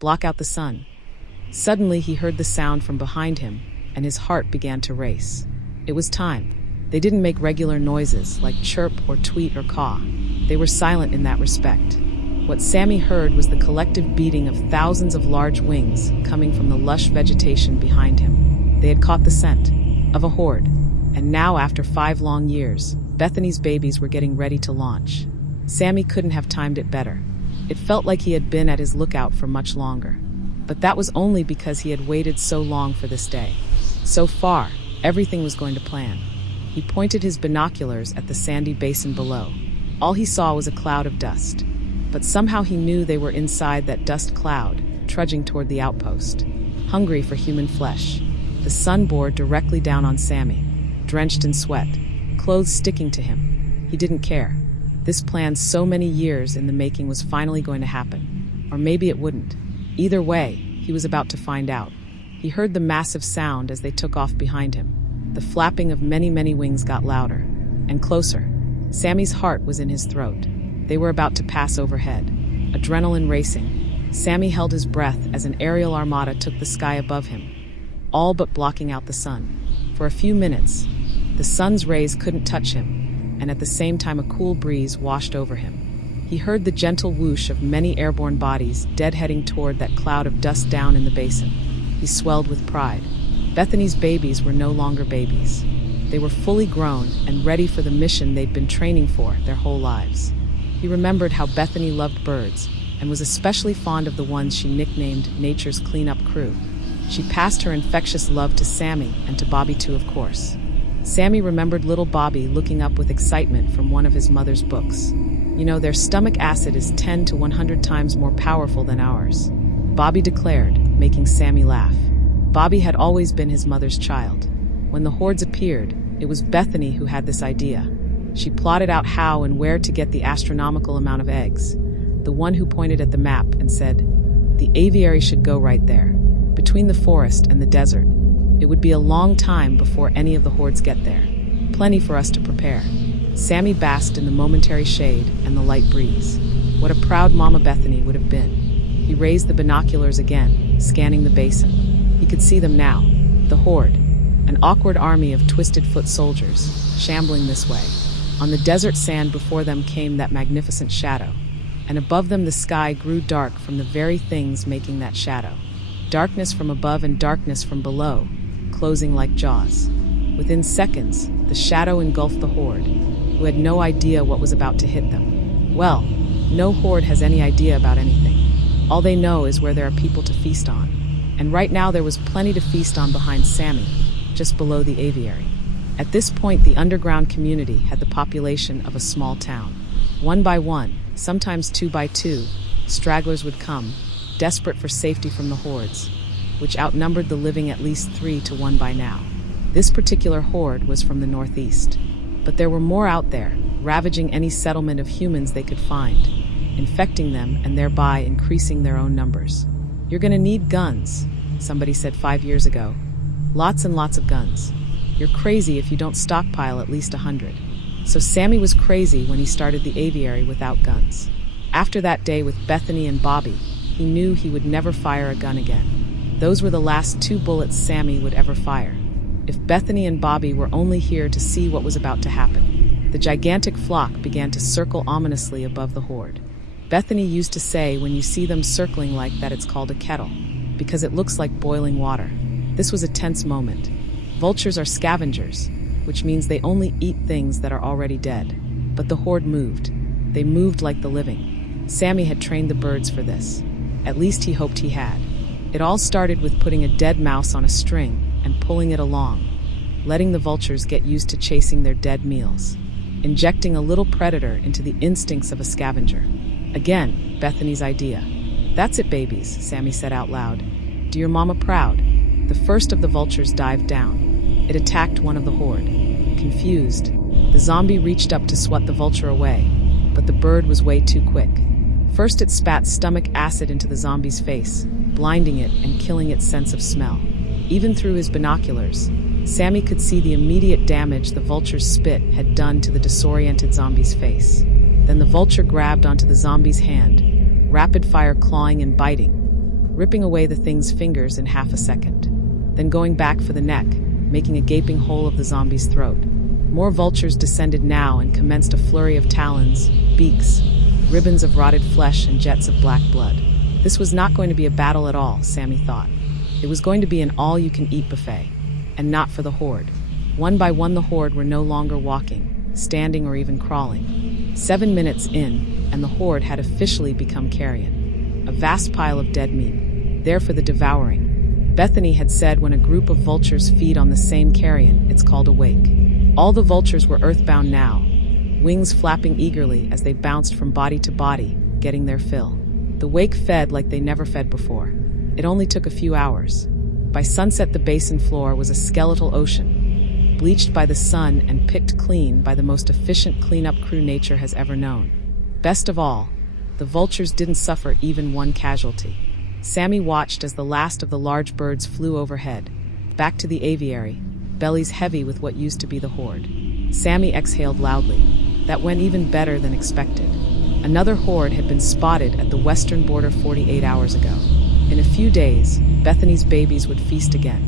block out the sun. Suddenly he heard the sound from behind him, and his heart began to race. It was time. They didn't make regular noises like chirp or tweet or caw. They were silent in that respect. What Sammy heard was the collective beating of thousands of large wings coming from the lush vegetation behind him. They had caught the scent of a horde, and now, after 5 long years, Bethany's babies were getting ready to launch. Sammy couldn't have timed it better. It felt like he had been at his lookout for much longer. But that was only because he had waited so long for this day. So far, everything was going to plan. He pointed his binoculars at the sandy basin below. All he saw was a cloud of dust. But somehow he knew they were inside that dust cloud, trudging toward the outpost, hungry for human flesh. The sun bore directly down on Sammy, drenched in sweat, clothes sticking to him. He didn't care. This plan so many years in the making was finally going to happen. Or maybe it wouldn't. Either way, he was about to find out. He heard the massive sound as they took off behind him. The flapping of many, many wings got louder and closer. Sammy's heart was in his throat. They were about to pass overhead. Adrenaline racing. Sammy held his breath as an aerial armada took the sky above him, all but blocking out the sun. For a few minutes, the sun's rays couldn't touch him, and at the same time a cool breeze washed over him. He heard the gentle whoosh of many airborne bodies deadheading toward that cloud of dust down in the basin. He swelled with pride. Bethany's babies were no longer babies. They were fully grown and ready for the mission they'd been training for their whole lives. He remembered how Bethany loved birds and was especially fond of the ones she nicknamed Nature's Cleanup Crew. She passed her infectious love to Sammy and to Bobby too, of course. Sammy remembered little Bobby looking up with excitement from one of his mother's books. You know, their stomach acid is 10 to 100 times more powerful than ours, Bobby declared, making Sammy laugh. Bobby had always been his mother's child. When the hordes appeared, it was Bethany who had this idea. She plotted out how and where to get the astronomical amount of eggs. The one who pointed at the map and said, "The aviary should go right there, between the forest and the desert. It would be a long time before any of the hordes get there. Plenty for us to prepare." Sammy basked in the momentary shade and the light breeze. What a proud Mama Bethany would have been. He raised the binoculars again, scanning the basin. He could see them now, the horde, an awkward army of twisted foot soldiers, shambling this way. On the desert sand before them came that magnificent shadow, and above them the sky grew dark from the very things making that shadow. Darkness from above and darkness from below, closing like jaws. Within seconds, the shadow engulfed the horde, who had no idea what was about to hit them. Well, no horde has any idea about anything. All they know is where there are people to feast on. And right now there was plenty to feast on behind Sammy, just below the aviary. At this point, the underground community had the population of a small town. One by one, sometimes 2 by 2, stragglers would come, desperate for safety from the hordes, which outnumbered the living at least 3 to 1 by now. This particular horde was from the northeast. But there were more out there, ravaging any settlement of humans they could find, infecting them and thereby increasing their own numbers. "You're gonna need guns," somebody said 5 years ago. "Lots and lots of guns. You're crazy if you don't stockpile at least 100. So Sammy was crazy when he started the aviary without guns. After that day with Bethany and Bobby, he knew he would never fire a gun again. Those were the last 2 bullets Sammy would ever fire. If Bethany and Bobby were only here to see what was about to happen. The gigantic flock began to circle ominously above the horde. Bethany used to say when you see them circling like that, it's called a kettle, because it looks like boiling water. This was a tense moment. Vultures are scavengers, which means they only eat things that are already dead. But the horde moved. They moved like the living. Sammy had trained the birds for this. At least he hoped he had. It all started with putting a dead mouse on a string and pulling it along, letting the vultures get used to chasing their dead meals, injecting a little predator into the instincts of a scavenger. Again, Bethany's idea. "That's it, babies," Sammy said out loud. "Do your mama proud." The first of the vultures dived down. It attacked one of the horde. Confused, the zombie reached up to swat the vulture away, but the bird was way too quick. First it spat stomach acid into the zombie's face, blinding it and killing its sense of smell. Even through his binoculars, Sammy could see the immediate damage the vulture's spit had done to the disoriented zombie's face. Then the vulture grabbed onto the zombie's hand, rapid-fire clawing and biting. ripping away the thing's fingers in half a second, then going back for the neck, making a gaping hole of the zombie's throat. More vultures descended now and commenced a flurry of talons, beaks, ribbons of rotted flesh, and jets of black blood. This was not going to be a battle at all, Sammy thought. It was going to be an all-you-can-eat buffet, and not for the horde. One by one the horde were no longer walking, standing, or even crawling. 7 minutes in, and the horde had officially become carrion. A vast pile of dead meat, there for the devouring. Bethany had said when a group of vultures feed on the same carrion, it's called a wake. All the vultures were earthbound now, wings flapping eagerly as they bounced from body to body, getting their fill. The wake fed like they never fed before. It only took a few hours. By sunset, the basin floor was a skeletal ocean, bleached by the sun and picked clean by the most efficient cleanup crew nature has ever known. Best of all, the vultures didn't suffer even one casualty. Sammy watched as the last of the large birds flew overhead, back to the aviary, bellies heavy with what used to be the horde. Sammy exhaled loudly. That went even better than expected. Another horde had been spotted at the western border 48 hours ago. In a few days, Bethany's babies would feast again.